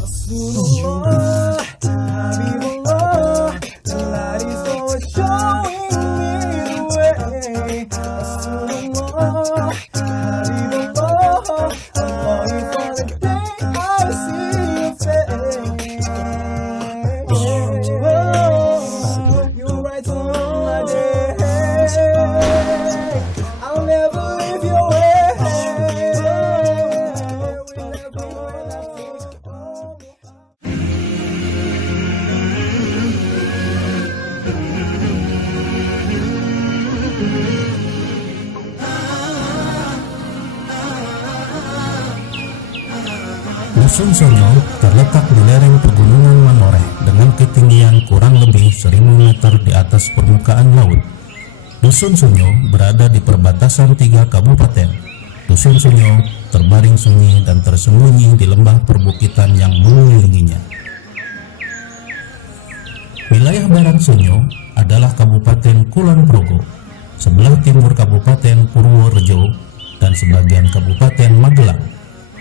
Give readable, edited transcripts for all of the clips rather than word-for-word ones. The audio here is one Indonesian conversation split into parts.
Rasulullah, Habibullah, the light is always showing me the way. Rasulullah, Habibullah, I'm longing for the day I see your face. Oh, you bright on my day. I'll never leave your way. Dusun Sonyo terletak di lereng pegunungan Manoreh dengan ketinggian kurang lebih 1000 meter di atas permukaan laut. Dusun Sonyo berada di perbatasan 3 kabupaten. Dusun Sonyo terbaring sunyi dan tersembunyi di lembah perbukitan yang mengelilinginya. Wilayah barat Sonyo adalah Kabupaten Kulon Progo, sebelah timur Kabupaten Purworejo, dan sebagian Kabupaten Magelang.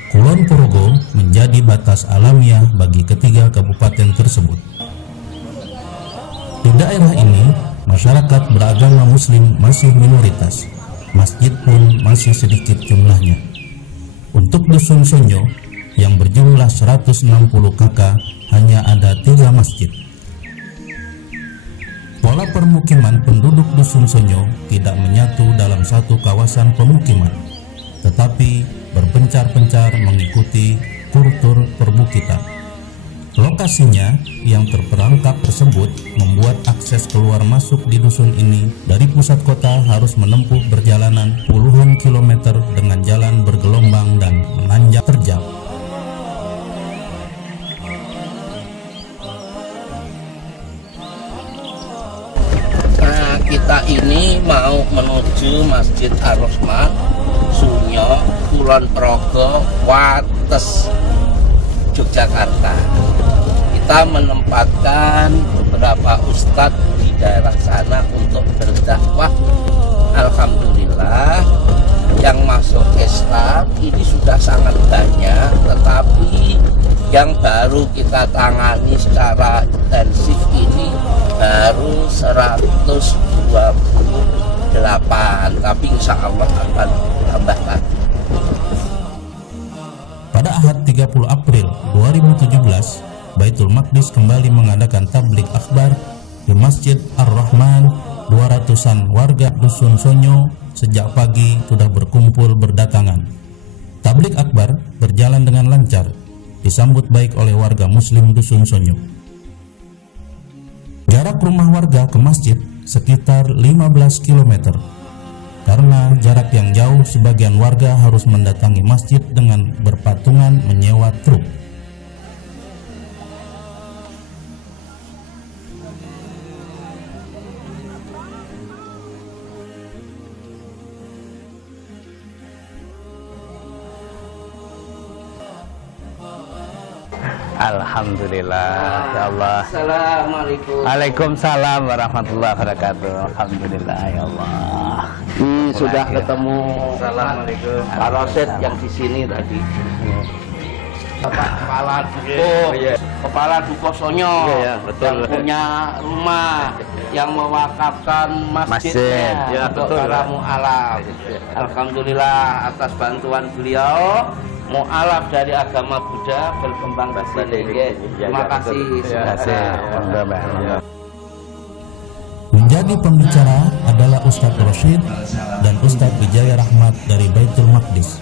Kulon Progo menjadi batas alamiah bagi ketiga kabupaten tersebut. Di daerah ini, masyarakat beragama Muslim masih minoritas. Masjid pun masih sedikit jumlahnya. Untuk Dusun Sonyo yang berjumlah 160 kakak, hanya ada 3 masjid. Pola permukiman penduduk Dusun Sonyo tidak menyatu dalam satu kawasan pemukiman, tetapi berpencar-pencar mengikuti kultur perbukitan. Lokasinya yang terperangkap tersebut membuat akses keluar masuk di dusun ini dari pusat kota harus menempuh perjalanan puluhan kilometer dengan jalan bergelombang dan menanjak terjal. Nah, kita ini mau menuju Masjid Ar-Rahman Sonyo, Kulon Progo, Wates, Yogyakarta. Kita menempatkan beberapa ustadz di daerah sana untuk berdakwah. Alhamdulillah, yang masuk Islam ini sudah sangat banyak, tetapi yang baru kita tangani secara intensif ini baru 128, tapi insya Allah akan tambah lagi. Pada Ahad 30 April 2017, Baitul Maqdis kembali mengadakan tablik akbar di Masjid Ar-Rahman. 200-an warga Dusun Sonyo sejak pagi sudah berkumpul berdatangan. Tablik akbar berjalan dengan lancar, disambut baik oleh warga Muslim Dusun Sonyo. Jarak rumah warga ke masjid sekitar 15 km. Karena jarak yang jauh, sebagian warga harus mendatangi masjid dengan berpatungan menyewa truk. Alhamdulillah, ya Allah. Assalamualaikum. Waalaikumsalam warahmatullahi wabarakatuh. Alhamdulillah, ya Allah. Sudah ketemu. Assalamualaikum. Pak Rosid yang di sini tadi. Bapak Kepala Dukuh, Kepala Dukuh Sonyo, yang punya rumah, yang mewakafkan masjidnya untuk para mu'alaf. Alhamdulillah atas bantuan beliau, mu'alaf dari agama Buddha berkembang ke sini. Terima kasih. Menjadi pembicara adalah Ustadz Rosyid dan Ustadz Wijaya Rahmat dari Baitul Maqdis.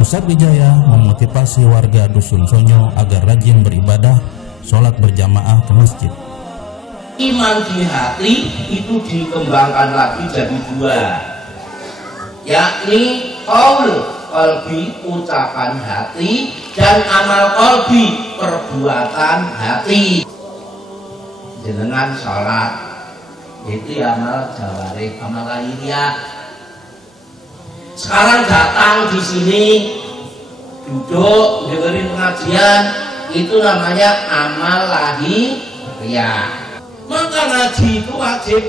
Ustadz Wijaya memotivasi warga Dusun Sonyo agar rajin beribadah, sholat berjamaah ke masjid. Iman di hati itu dikembangkan lagi jadi 2, yakni qaul qalbi, ucapan hati, dan amal qalbi, perbuatan hati. Jenengan sholat itu amal jawarih, amal lahiriah. Sekarang datang di sini, duduk dengerin pengajian, itu namanya amal lahiriah. Maka ngaji itu wajib.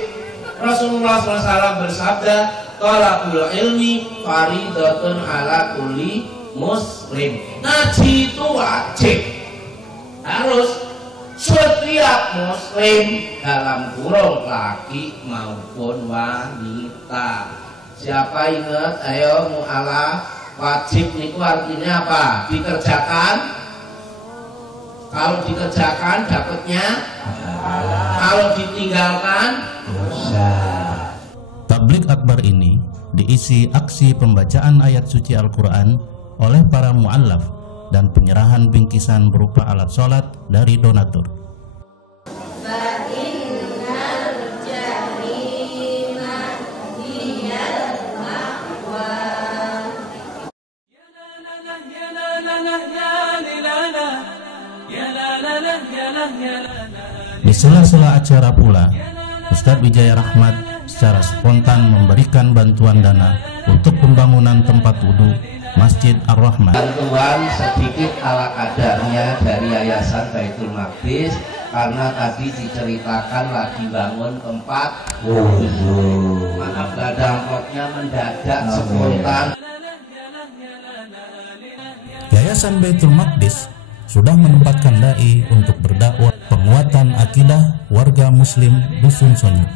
Rasulullah SAW bersabda, thalabul ilmi faridatun ala kulli muslim. Ngaji itu wajib. harus setiap muslim dalam kurung laki maupun wanita. Siapa ingat? Ayo, mu'alaf wajib itu artinya apa? Dikerjakan. Kalau dikerjakan dapatnya, kalau ditinggalkan dosa. Tablik akbar ini diisi aksi pembacaan ayat suci Al-Quran oleh para mu'allaf dan penyerahan bingkisan berupa alat sholat dari donatur. Di sela-sela acara pula, Ustadz Wijaya Rahmat secara spontan memberikan bantuan dana untuk pembangunan tempat wudhu Masjid Ar-Rahman. Bantuan sedikit ala kadarnya dari Yayasan Baitul Maqdis, karena tadi diceritakan lagi bangun tempat wudhu. Maaf, gadangkotnya mendadak spontan. Yayasan Baitul Maqdis sudah menempatkan dai untuk berdakwah penguatan akidah warga muslim Dusun Sonyo.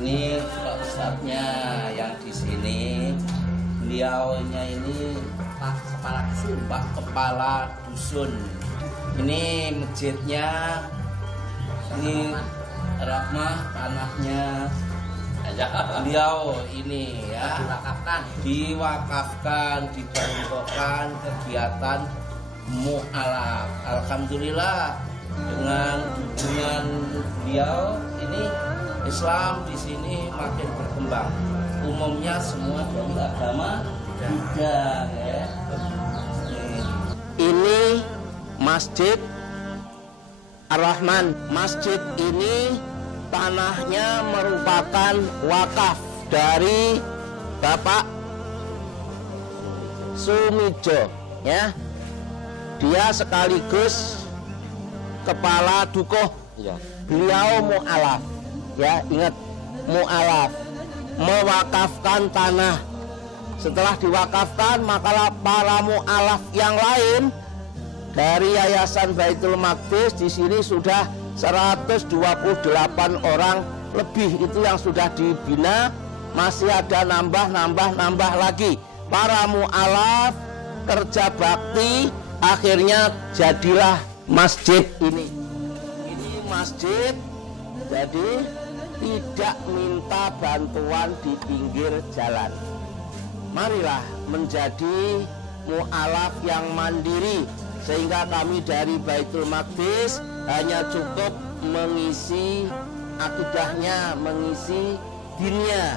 Ini ustadznya yang di sini, beliaunya ini kepala dusun, Pak, kepala dusun. Ini masjidnya, ini Rahmah tanahnya. Beliau ini ya diwakafkan, dibentukkan kegiatan mu'alaf. Alhamdulillah dengan beliau ini Islam di sini makin berkembang. Umumnya semua dari agama juga ya. Ini Masjid Ar-Rahman. Masjid ini tanahnya merupakan wakaf dari Bapak Sumijo ya. Dia sekaligus kepala dukuh. Beliau mu'alaf ya, ingat mu'alaf, mewakafkan tanah. Setelah diwakafkan, maka para mu'alaf yang lain dari Yayasan Baitul Maqdis di sini sudah 128 orang lebih itu yang sudah dibina. Masih ada nambah lagi. Para mu'alaf kerja bakti, akhirnya jadilah masjid ini. Ini masjid jadi tidak minta bantuan di pinggir jalan. Marilah menjadi mu'alaf yang mandiri, sehingga kami dari Baitul Maqdis hanya cukup mengisi akidahnya, mengisi dinnya,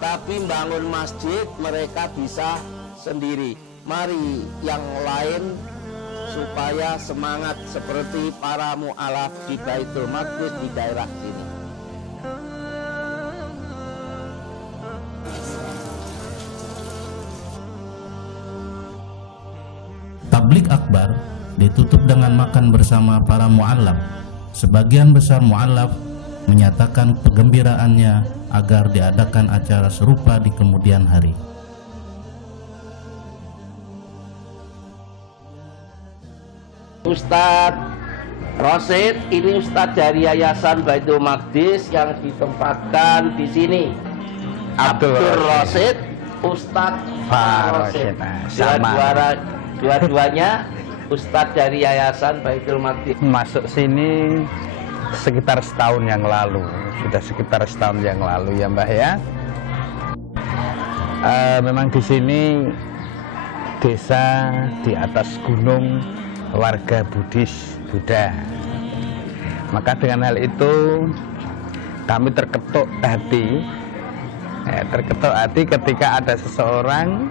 tapi bangun masjid mereka bisa sendiri. Mari yang lain supaya semangat seperti para mu'alaf di Baitul Maqdis di daerah sini. Tablik akbar ditutup dengan makan bersama para mu'allaf. Sebagian besar mu'allaf menyatakan kegembiraannya agar diadakan acara serupa di kemudian hari. Ustadz Rosid ini Ustadz dari Yayasan Baitul Maqdis yang ditempatkan di sini. Abdul Rosid, Ustadz Rosid. Dua-duanya Ustadz dari Yayasan Baitul Maqdis. Masuk sini sekitar setahun yang lalu, sudah sekitar setahun yang lalu ya Mbak ya. Memang di sini desa di atas gunung, warga Buddhis Buddha. Maka dengan hal itu kami terketuk hati, ketika ada seseorang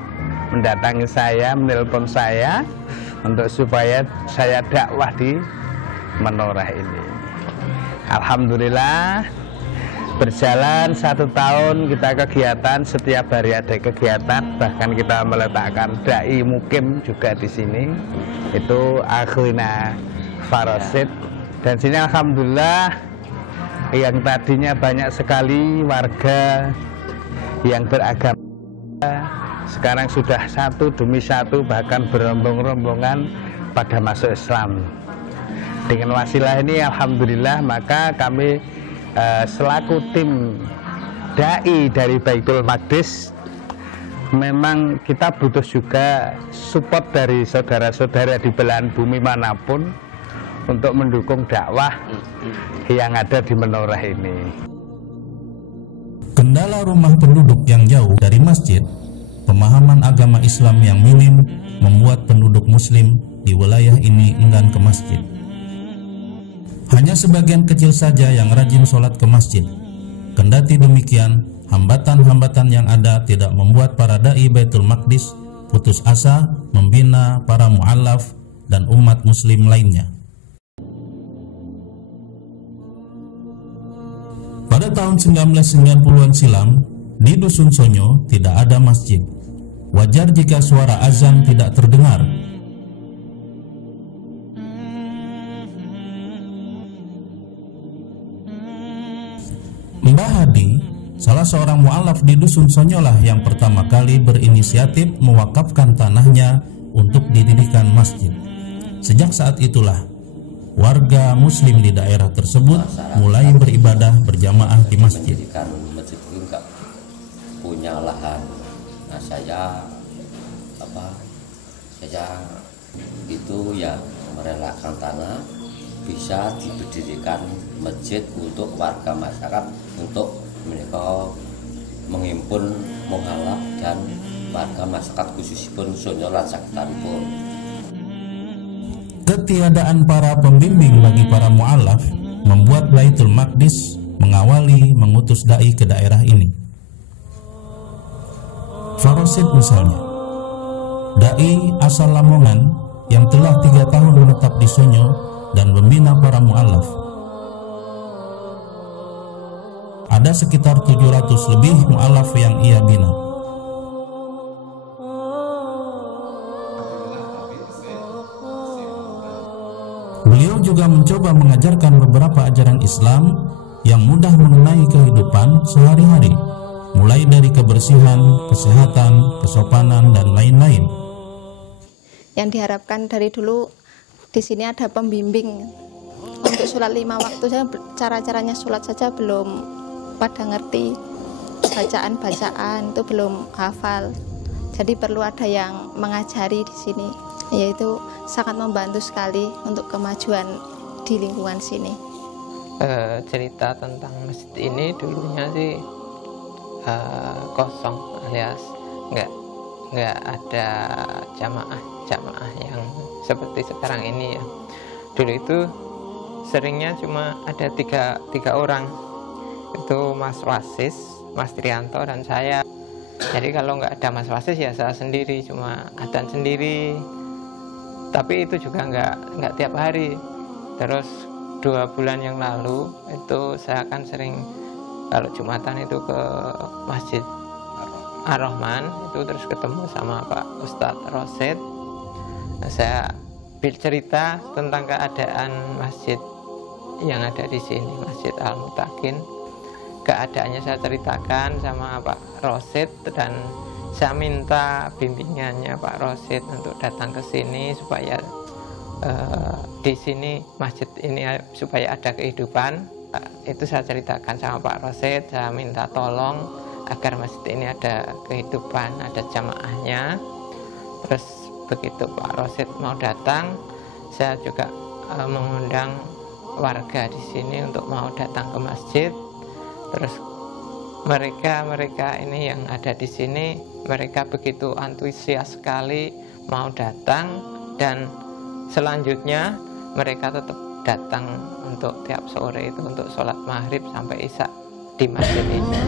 mendatangi saya, menelpon saya untuk supaya saya dakwah di menorah ini. Alhamdulillah berjalan 1 tahun kita kegiatan, setiap hari ada kegiatan, bahkan kita meletakkan dai mukim juga di sini. Itu Akhwina Farosid, dan sini alhamdulillah yang tadinya banyak sekali warga yang beragama, sekarang sudah satu demi satu bahkan berombong-rombongan pada masuk Islam. Dengan wasilah ini alhamdulillah maka kami selaku tim dai dari Baitul Maqdis memang kita butuh juga support dari saudara-saudara di belahan bumi manapun untuk mendukung dakwah yang ada di menorah ini. Kendala rumah penduduk yang jauh dari masjid, pemahaman agama Islam yang minim membuat penduduk muslim di wilayah ini enggan ke masjid. Hanya sebagian kecil saja yang rajin sholat ke masjid. Kendati demikian, hambatan-hambatan yang ada tidak membuat para dai Baitul Maqdis putus asa membina para mu'allaf dan umat muslim lainnya. Pada tahun 1990-an silam, di Dusun Sonyo tidak ada masjid. Wajar jika suara azan tidak terdengar. Mbah Hadi, salah seorang mu'alaf di Dusun Sonyo lah yang pertama kali berinisiatif mewakafkan tanahnya untuk didirikan masjid. Sejak saat itulah, warga muslim di daerah tersebut mulai beribadah berjamaah di masjid. Mendirikan masjid itu enggak punya lahan. Nah saya itu ya merelakan tanah bisa didirikan masjid untuk warga masyarakat untuk mereka menghimpun mu'alaf dan warga masyarakat khususipun Sonyo lan sakitaripun. Ketiadaan para pembimbing bagi para mu'alaf membuat Baitul Maqdis mengawali mengutus dai ke daerah ini. Farosid misalnya, dai asal Lamongan yang telah 3 tahun menetap di Sonyo dan membina para mu'alaf. Ada sekitar 700 lebih mu'alaf yang ia bina. Beliau juga mencoba mengajarkan beberapa ajaran Islam yang mudah mengenai kehidupan sehari-hari, mulai dari kebersihan, kesehatan, kesopanan, dan lain-lain. Yang diharapkan dari dulu di sini ada pembimbing untuk sholat 5 waktu. Saya cara-caranya sholat saja belum pada ngerti, bacaan-bacaan itu belum hafal. Jadi perlu ada yang mengajari di sini, yaitu sangat membantu sekali untuk kemajuan di lingkungan sini. Cerita tentang masjid ini dulunya sih kosong, alias nggak ada jamaah yang seperti sekarang ini ya. Dulu itu seringnya cuma ada tiga orang, itu Mas Wasis, Mas Trianto, dan saya. Jadi kalau nggak ada Mas Wasis ya saya sendiri, cuma adzan sendiri. Tapi itu juga nggak tiap hari. Terus 2 bulan yang lalu itu saya kan sering kalau Jumatan itu ke Masjid Ar-Rahman, itu terus ketemu sama Pak Ustadz Rosid. Nah, saya bercerita tentang keadaan masjid yang ada di sini, Masjid Al-Mutakin. Keadaannya saya ceritakan sama Pak Rosid dan saya minta bimbingannya Pak Rosid untuk datang ke sini supaya di sini masjid ini supaya ada kehidupan. Itu saya ceritakan sama Pak Rosid, saya minta tolong agar masjid ini ada kehidupan, ada jamaahnya. Terus begitu Pak Rosid mau datang, saya juga mengundang warga di sini untuk mau datang ke masjid. Terus mereka ini yang ada di sini, mereka begitu antusias sekali mau datang, dan selanjutnya mereka tetap datang untuk tiap sore itu untuk sholat maghrib sampai isya di masjid ini.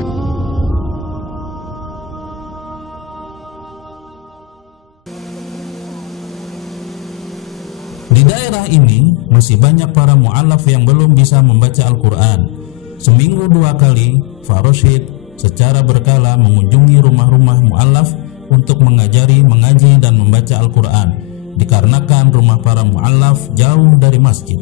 Di daerah ini masih banyak para mu'alaf yang belum bisa membaca Al-Quran. Seminggu 2 kali, Farosid secara berkala mengunjungi rumah-rumah mu'alaf untuk mengaji dan membaca Al-Quran, dikarenakan rumah para mu'alaf jauh dari masjid.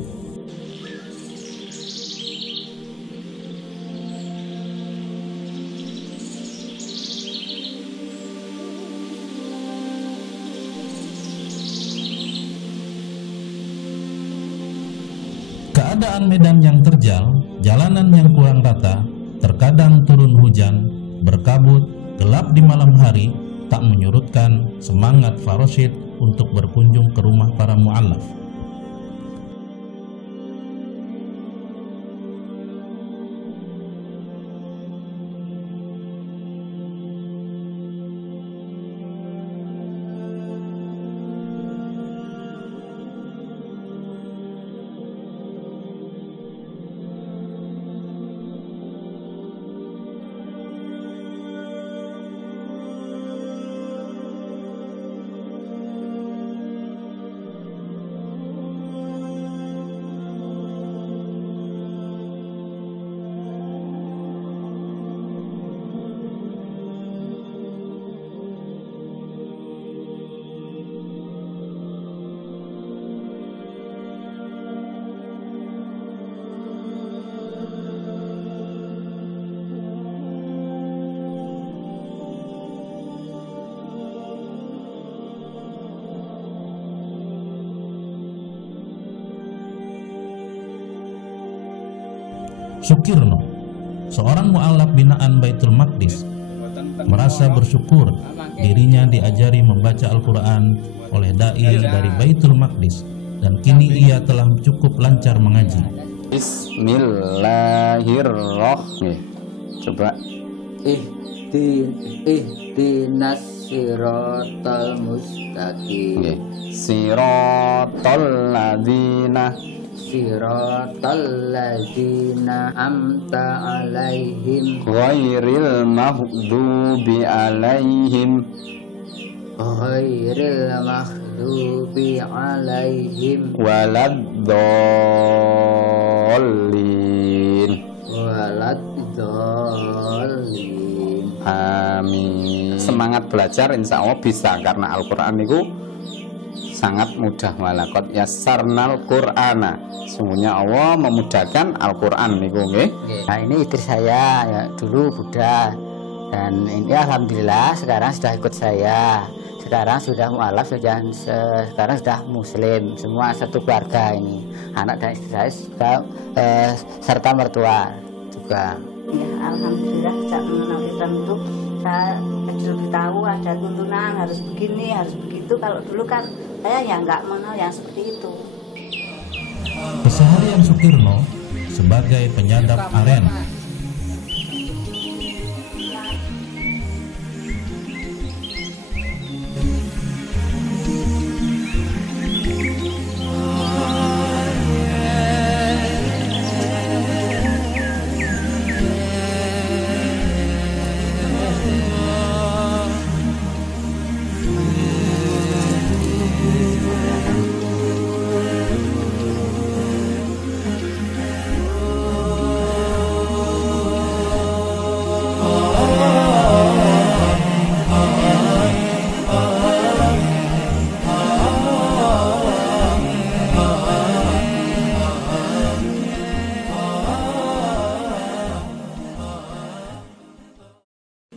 Keadaan medan yang terjal, jalanan yang kurang rata, terkadang turun hujan, berkabut, gelap di malam hari, tak menyurutkan semangat Faroshid untuk berkunjung ke rumah para mu'allaf. Sukirno, seorang mu'allaf binaan Baitul Maqdis, merasa bersyukur dirinya diajari membaca Al-Quran oleh da'i dari Baitul Maqdis dan kini ia telah cukup lancar mengaji. Bismillahirrahmanirrahim. Coba. Ihdinas siratal mustaqim. Siratal ladzina amta alaihim ghairil maghdubi alaihim waladdallin. Amin. Semangat belajar insya Allah bisa, karena Al-Quran itu sangat mudah. Walaqad yassarnal Qur'ana, sungguhnya Allah memudahkan Al-Quran niku nggih. Nah, ini istri saya ya, dulu Buddha, dan ini alhamdulillah sekarang sudah ikut saya. Sekarang sudah mu'alaf, sekarang sudah muslim, semua satu keluarga ini. Anak dan istri saya sudah, serta mertua juga. Ya, alhamdulillah sejak mengenal Islam itu saya lebih tahu ada tuntunan harus begini, harus begitu. Kalau dulu kan saya ya nggak mengenal yang seperti itu. Keseharian Sukirno sebagai penyadap aren.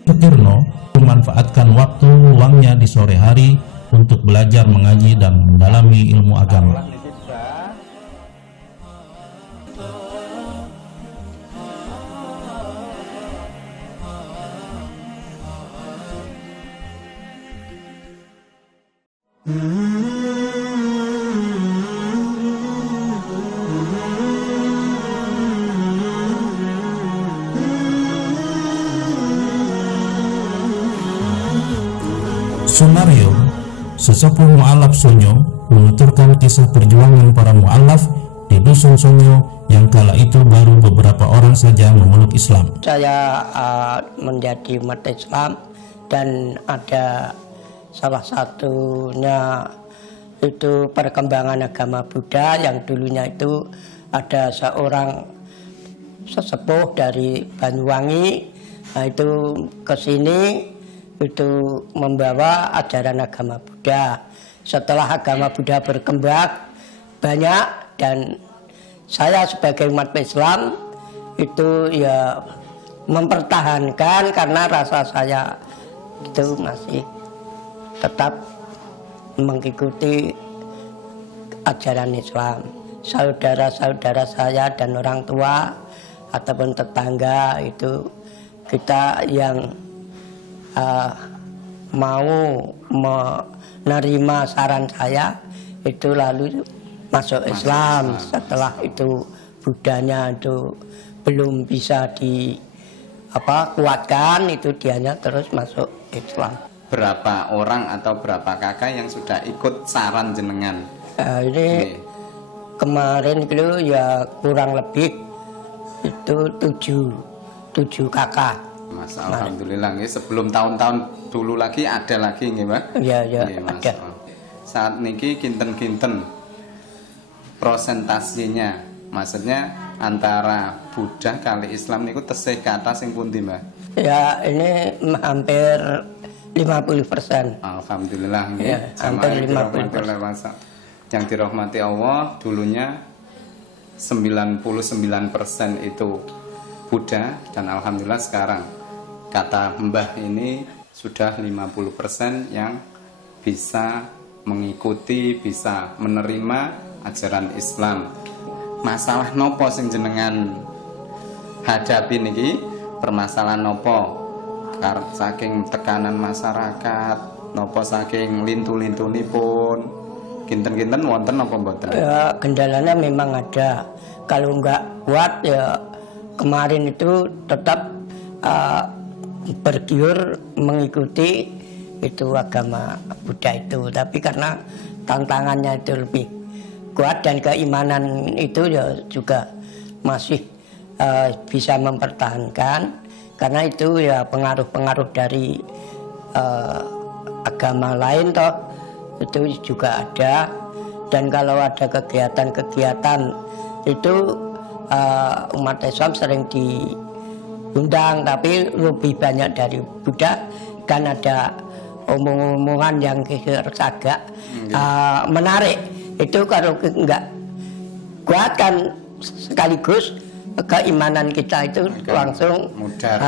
Sukirno memanfaatkan waktu luangnya di sore hari untuk belajar mengaji dan mendalami ilmu agama. Sunario, sesepuh mu'alaf Sonyo, menuturkan kisah perjuangan para mu'alaf di Dusun Sonyo yang kala itu baru beberapa orang saja memeluk Islam. Saya menjadi umat Islam dan ada salah satunya itu perkembangan agama Buddha yang dulunya itu ada seorang sesepuh dari Banyuwangi, nah itu ke sini itu membawa ajaran agama Buddha. Setelah agama Buddha berkembang banyak dan saya sebagai umat Islam itu ya mempertahankan karena rasa saya itu masih tetap mengikuti ajaran Islam. saudara-saudara saya dan orang tua ataupun tetangga itu kita yang mau menerima saran saya itu lalu masuk Islam. Setelah itu Budanya itu belum bisa kuatkan, itu dianya terus masuk Islam. Berapa orang atau berapa kakak yang sudah ikut saran jenengan? Ini kemarin itu ya kurang lebih itu tujuh kakak. Mas, alhamdulillah. Sebelum tahun-tahun dulu lagi ada lagi nggih, Mbak? Iya, ada. Saat niki kinten-kinten prosentasinya, maksudnya antara Buddha kali Islam niku tesih ke atas yang pundi, Mbak? Ya, ini hampir 50%. Alhamdulillah nggih. Ya, hampir 50%. Yang dirahmati Allah, dulunya 99% itu Buddha, dan alhamdulillah sekarang kata Mbah ini sudah 50% yang bisa mengikuti, bisa menerima ajaran Islam. Masalah nopo sing jenengan hadapi niki? Permasalahan nopo? Saking tekanan masyarakat, nopo saking lintu-lintunipun, kinten-kinten wonten napa mboten? Ya, kendalanya memang ada. Kalau nggak kuat ya kemarin itu tetap bergiur mengikuti itu agama Buddha itu, tapi karena tantangannya itu lebih kuat dan keimanan itu ya juga masih bisa mempertahankan, karena itu ya pengaruh-pengaruh dari agama lain toh itu juga ada. Dan kalau ada kegiatan-kegiatan itu umat Islam sering diundang, tapi lebih banyak dari Buddha, kan ada omong-omongan yang agak menarik. Itu kalau nggak kuat kan sekaligus keimanan kita itu langsung mudah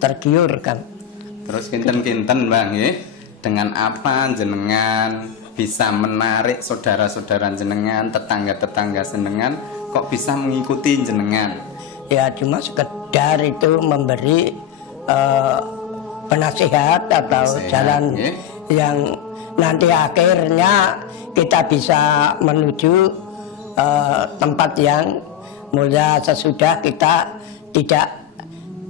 tergiur kan. Terus kinten-kinten Bang, dengan apa jenengan bisa menarik saudara-saudara jenengan, tetangga-tetangga jenengan kok bisa mengikuti jenengan? Ya cuma sekedar itu memberi penasihat atau jalan yang nanti akhirnya kita bisa menuju tempat yang mulia sesudah kita tidak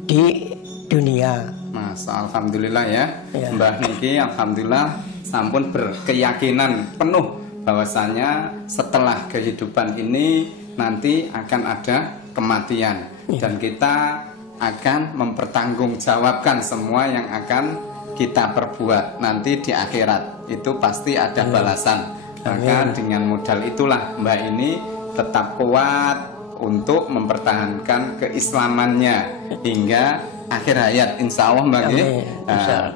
di dunia. Mas, alhamdulillah ya. Mbah niki alhamdulillah sampun berkeyakinan penuh bahwasanya setelah kehidupan ini nanti akan ada kematian, dan kita akan mempertanggungjawabkan semua yang akan kita perbuat nanti di akhirat. Itu pasti ada balasan. Maka dengan modal itulah Mbak ini tetap kuat untuk mempertahankan keislamannya hingga akhir hayat, insya Allah Mbak.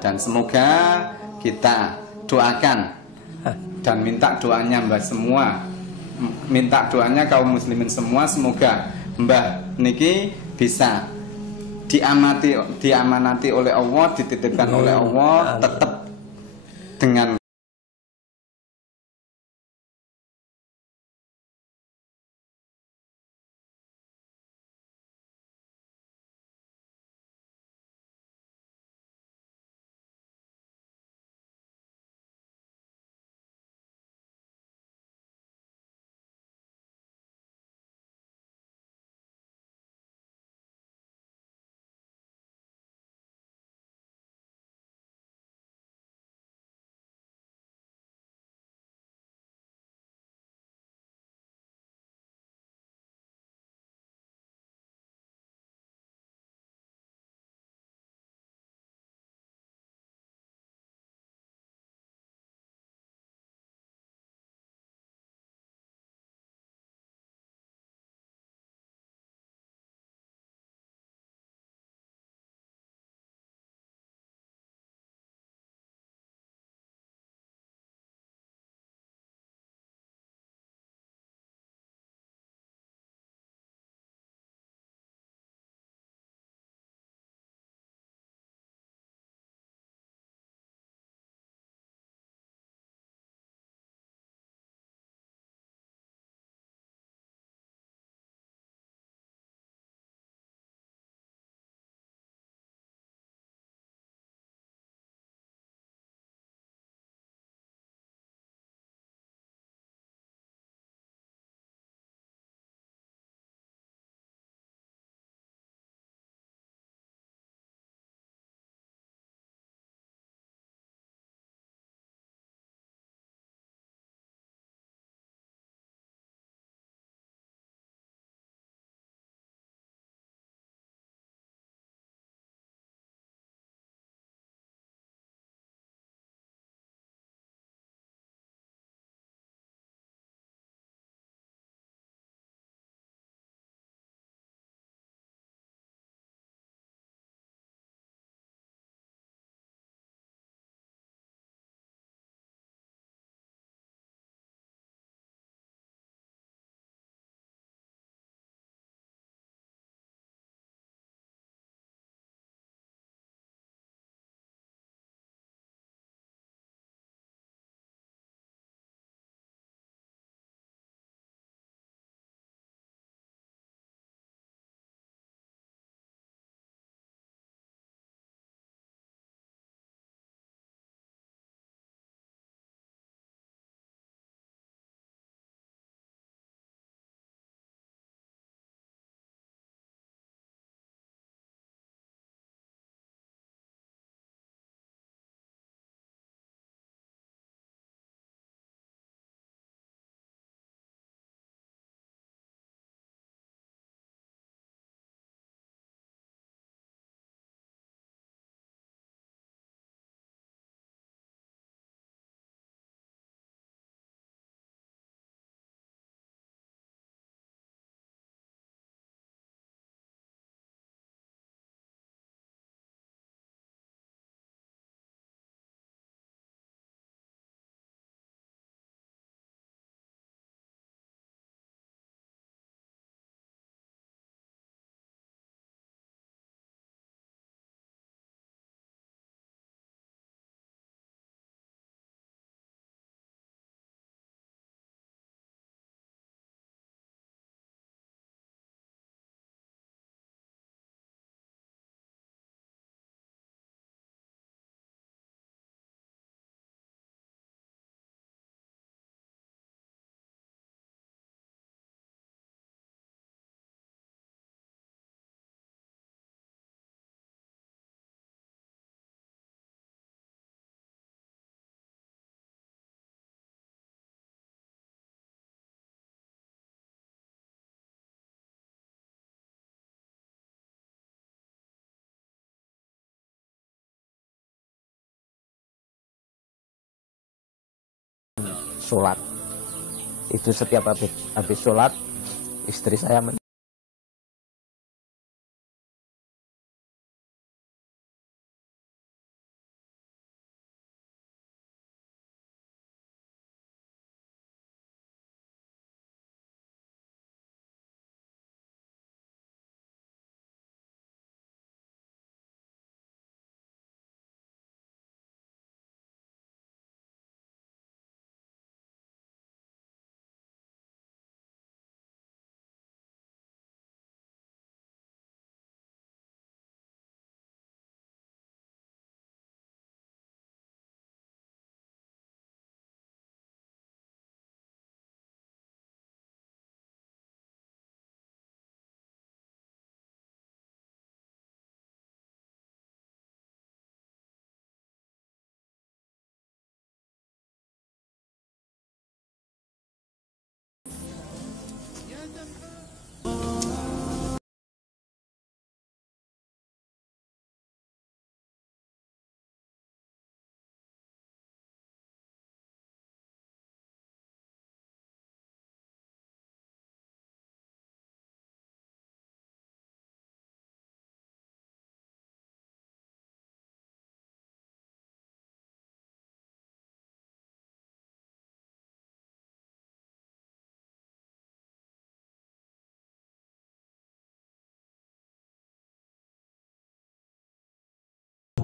Dan semoga kita doakan dan minta doanya Mbak semua, minta doanya kaum muslimin semua, semoga Mbah niki bisa diamanati oleh Allah, dititipkan oleh Allah, tetap dengan sholat. Itu setiap habis sholat istri saya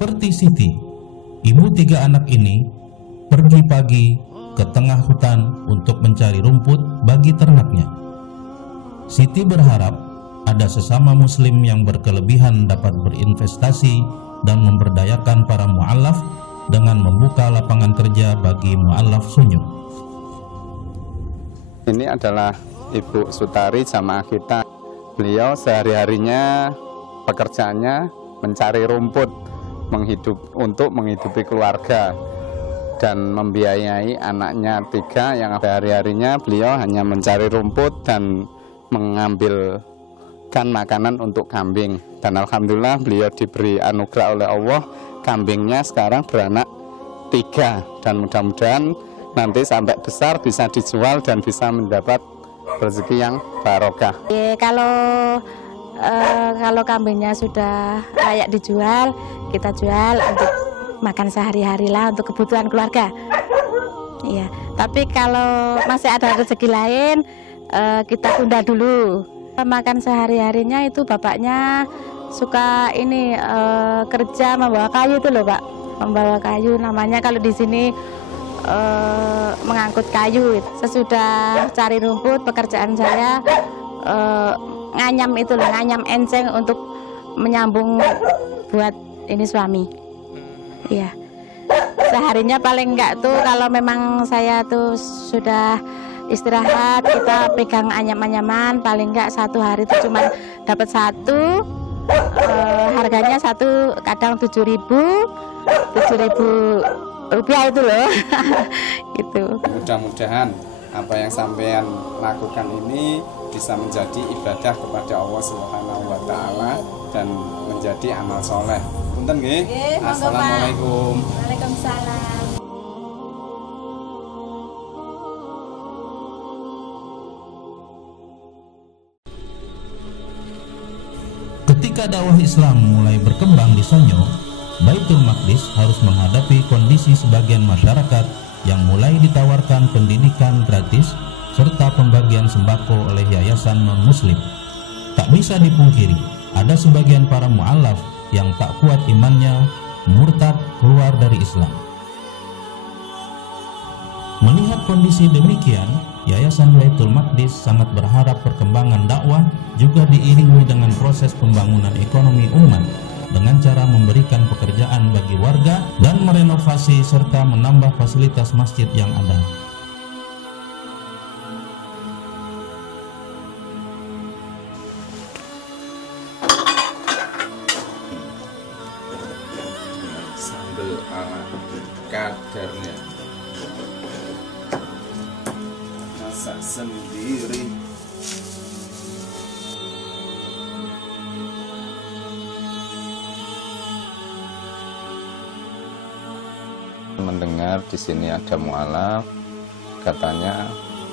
seperti Siti, ibu 3 anak ini pergi pagi ke tengah hutan untuk mencari rumput bagi ternaknya. Siti berharap ada sesama muslim yang berkelebihan dapat berinvestasi dan memberdayakan para mu'allaf dengan membuka lapangan kerja bagi mu'allaf sunyo. Ini adalah Ibu Sutari jamaah kita. Beliau sehari-harinya pekerjaannya mencari rumput untuk menghidupi keluarga dan membiayai anaknya 3 yang hari-harinya beliau hanya mencari rumput dan mengambilkan makanan untuk kambing. Dan alhamdulillah beliau diberi anugerah oleh Allah, kambingnya sekarang beranak 3 dan mudah-mudahan nanti sampai besar bisa dijual dan bisa mendapat rezeki yang barokah. Kalau kambingnya sudah layak dijual, kita jual untuk makan sehari-hari lah, untuk kebutuhan keluarga. Iya. Tapi kalau masih ada rezeki lain, kita tunda dulu. Makan sehari-harinya itu bapaknya suka ini kerja membawa kayu itu loh Pak, membawa kayu. Namanya kalau di sini mengangkut kayu. Sesudah cari rumput, pekerjaan saya nganyam itu loh, nganyam enceng untuk menyambung buat ini suami. Iya. Seharinya paling enggak tuh kalau memang saya tuh sudah istirahat, kita pegang anyam-anyaman, paling enggak 1 hari itu cuma dapat 1, harganya 1 kadang 7.000 rupiah itu loh. Gitu. Mudah-mudahan apa yang sampean lakukan ini bisa menjadi ibadah kepada Allah Subhanahu wa taala dan menjadi amal soleh. Punten nggih. Assalamualaikum. Waalaikumsalam. Ketika dakwah Islam mulai berkembang di Sonyo, Baitul Maqdis harus menghadapi kondisi sebagian masyarakat yang mulai ditawarkan pendidikan gratis serta pembagian sembako oleh yayasan non-muslim. Tak bisa dipungkiri, ada sebagian para mu'allaf yang tak kuat imannya, murtad keluar dari Islam. Melihat kondisi demikian, Yayasan Baitul Maqdis sangat berharap perkembangan dakwah juga diiringi dengan proses pembangunan ekonomi umat dengan cara memberikan pekerjaan bagi warga dan merenovasi serta menambah fasilitas masjid yang ada. Sambal ala kadarnya, masak sendiri. Mendengar di sini ada mu'alaf katanya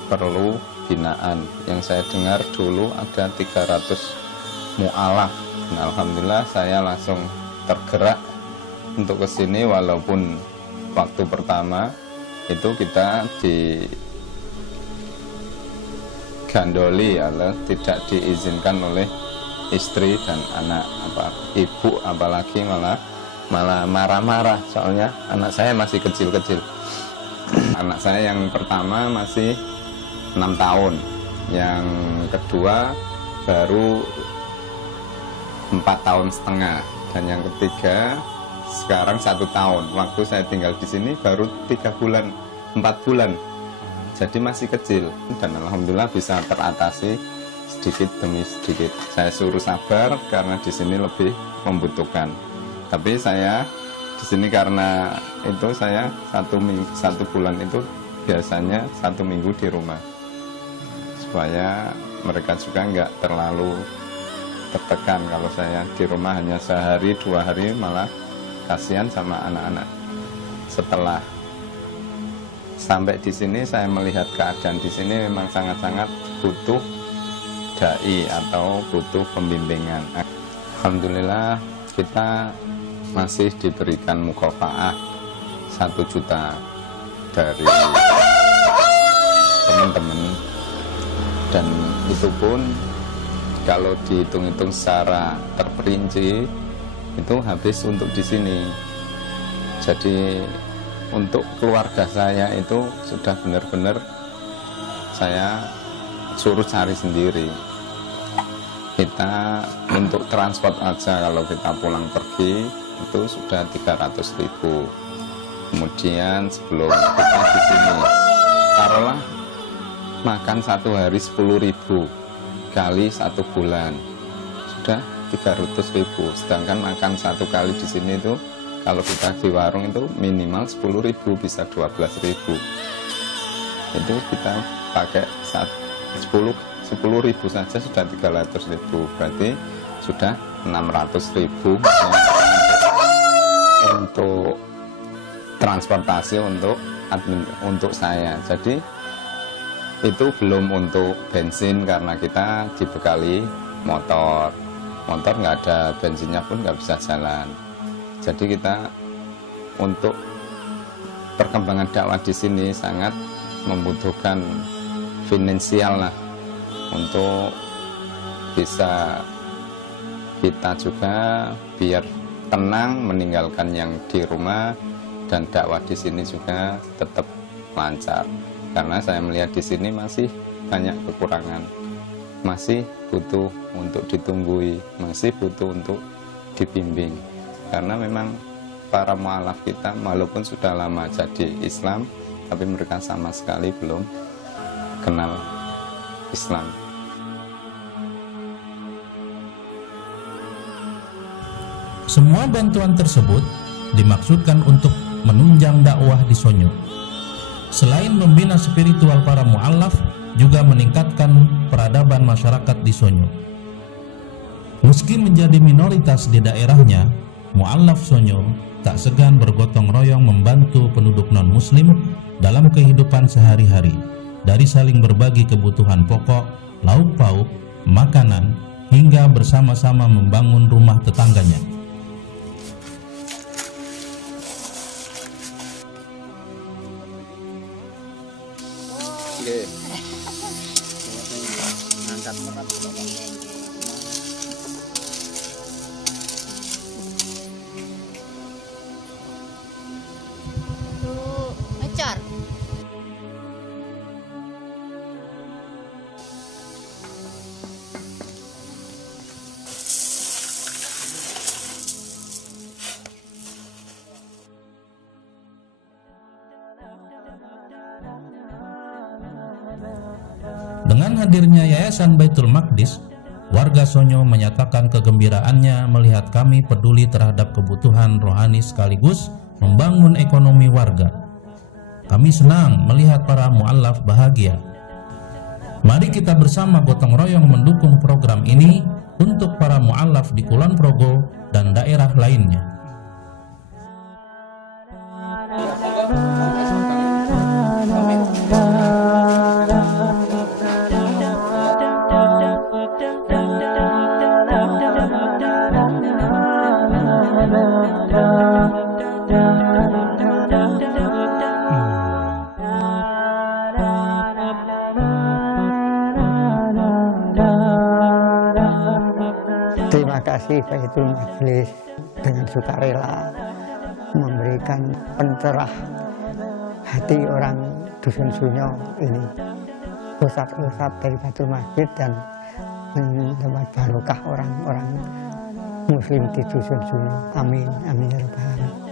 perlu binaan. Yang saya dengar dulu ada 300 mu'alaf. Nah, alhamdulillah saya langsung tergerak untuk kesini, walaupun waktu pertama itu kita digandoli atau tidak diizinkan oleh istri dan anak, ibu apalagi malah marah-marah, soalnya anak saya masih kecil-kecil. Anak saya yang pertama masih 6 tahun, yang kedua baru 4,5 tahun, dan yang ketiga sekarang 1 tahun. Waktu saya tinggal di sini baru 4 bulan, jadi masih kecil, dan alhamdulillah bisa teratasi sedikit demi sedikit. Saya suruh sabar karena di sini lebih membutuhkan. Tapi saya di sini karena itu saya 1 bulan itu biasanya 1 minggu di rumah, supaya mereka juga nggak terlalu tertekan kalau saya di rumah hanya sehari 2 hari, malah kasihan sama anak-anak. Setelah sampai di sini saya melihat keadaan di sini memang sangat-sangat butuh dai atau butuh pembimbingan. Alhamdulillah kita masih diberikan mukofaah 1 juta dari teman-teman, dan itu pun kalau dihitung-hitung secara terperinci itu habis untuk di sini. Jadi untuk keluarga saya itu sudah benar-benar saya suruh cari sendiri. Kita untuk transport aja kalau kita pulang pergi itu sudah 300.000. Kemudian sebelum kita di sini, taruhlah makan 1 hari 10.000 kali 1 bulan sudah 300.000. Sedangkan makan 1 kali di sini itu kalau kita di warung itu minimal 10.000, bisa 12.000. Itu kita pakai 10.000 saja sudah 300.000, berarti sudah 600.000 untuk transportasi untuk saya. Jadi itu belum untuk bensin karena kita dibekali motor nggak ada bensinnya pun nggak bisa jalan. Jadi kita untuk perkembangan dakwah di sini sangat membutuhkan finansial lah, untuk bisa kita juga biar tenang meninggalkan yang di rumah, dan dakwah di sini juga tetap lancar. Karena saya melihat di sini masih banyak kekurangan, masih butuh untuk ditunggui, masih butuh untuk dibimbing. Karena memang para mu'alaf kita walaupun sudah lama jadi Islam, tapi mereka sama sekali belum kenal Islam. Semua bantuan tersebut dimaksudkan untuk menunjang dakwah di Sonyo. Selain membina spiritual para mu'alaf, juga meningkatkan peradaban masyarakat di Sonyo. Meski menjadi minoritas di daerahnya, mu'alaf Sonyo tak segan bergotong royong membantu penduduk non-muslim dalam kehidupan sehari-hari, dari saling berbagi kebutuhan pokok, lauk pauk, makanan, hingga bersama-sama membangun rumah tetangganya. Ngecar. Dengan hadirnya Yayasan Baitul Maqdis, warga Sonyo menyatakan kegembiraannya melihat kami peduli terhadap kebutuhan rohani sekaligus membangun ekonomi warga. Kami senang melihat para mu'alaf bahagia. Mari kita bersama gotong royong mendukung program ini untuk para mu'alaf di Kulon Progo dan daerah lainnya. Amin. Terima kasih Baitul Majelis dengan sukarela memberikan pencerah hati orang Dusun Sunyo ini, ustadz dari Baitul Masjid dan tempat barokah orang-orang Muslim di Dusun Sunyo. Amin, amin ya rabbal alamin.